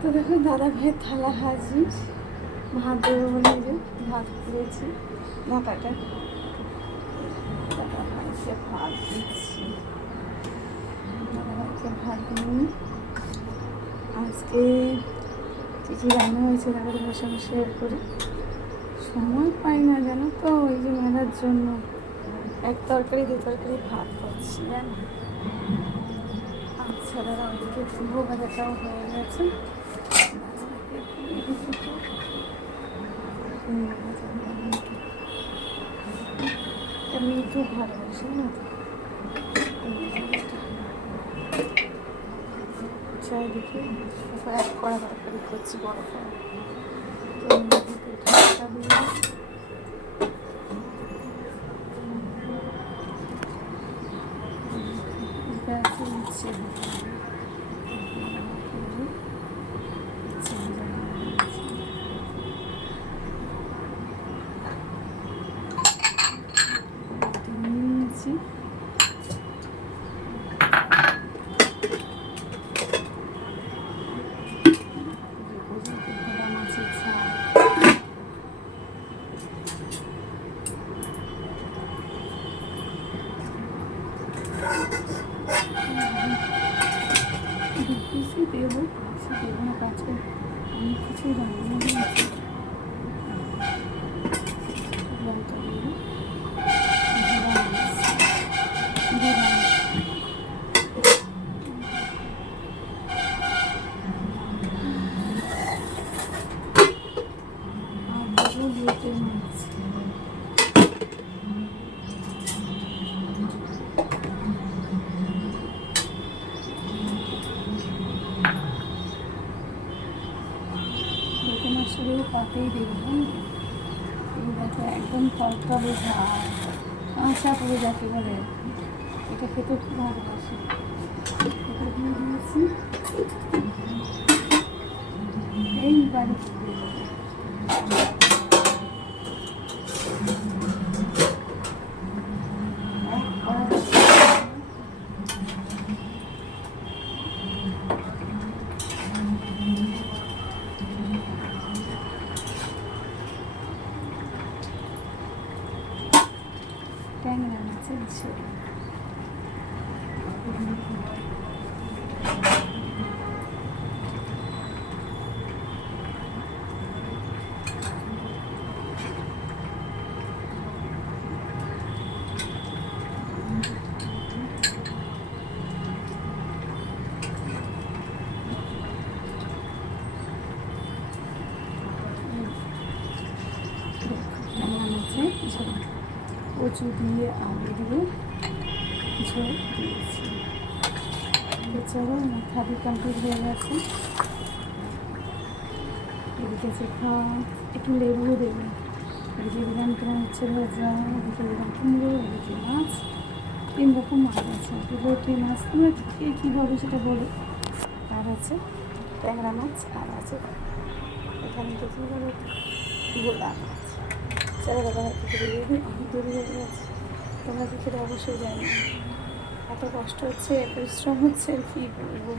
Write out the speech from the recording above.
তো দেখো দাদা ভাইয়ের থালা হাজির, ভাত দেবো বলে যে ভাত করেছি ঢাকাটা। দাদা ভাইকে ভাত দিচ্ছি, দাদা ভাইকে ভাত দিই। আজকে কী কী রান্না হয়েছে তাকে বসে বসে করে সময় পাই না জানো তো, ওই যে মেলার জন্য এক তরকারি দু তরকারি ভাত করছি জানো। আচ্ছা দাদা ওইদিকে ফুলবো ভাজাটাও হয়ে গেছে, আমি খুব ভালোবাসি না চারিদিকে এক কড়া তরকারি করছি বড় করে। তো ঢাকা দিয়ে গ্যাসে দিচ্ছি নিয়েছি। মাছের ঝাল বেশি দেবো, বেশি দেবো না, কাছে অনেক কিছুই রান্না হয়েছে। লঙ্কা দিয়ে লোটের মাছ লোটের মাছটাকেও পাতেই দেবো। এই দেখো একদম তলকা বোঝা কাঁচা পড়ে যাকে বলে, এটা খেতে খুব ভালোবাসি। এটা দিয়ে দিয়েছি এইবারে ট্যাংরা মাছের ঝোল। কচু দিয়ে আলু দিয়ে ঝোল দিয়েছি। তো চলো খাবি কমপ্লিট হয়ে গেছে। এদিকে একটু লেবুও দেবো, এদিকে দিলাম তোমার হচ্ছে ভাজা, এদিকে দিলাম কুমড়ো, এদিকে মাছ, 3 রকম মাছ আছে। লোটে মাছ তোমরা কে কী বলো সেটা বলো। আর আছে ট্যাংরা মাছ, আর আছে এখানে তো কী বলো গোলা মাছ। চলো দাদা থেকে দিয়ে দিই, অনেক দেরি হয়ে গেছে। তোমরা কি সেটা অবশ্যই জানি, এত কষ্ট হচ্ছে, পরিশ্রম হচ্ছে, আর কী বলবো।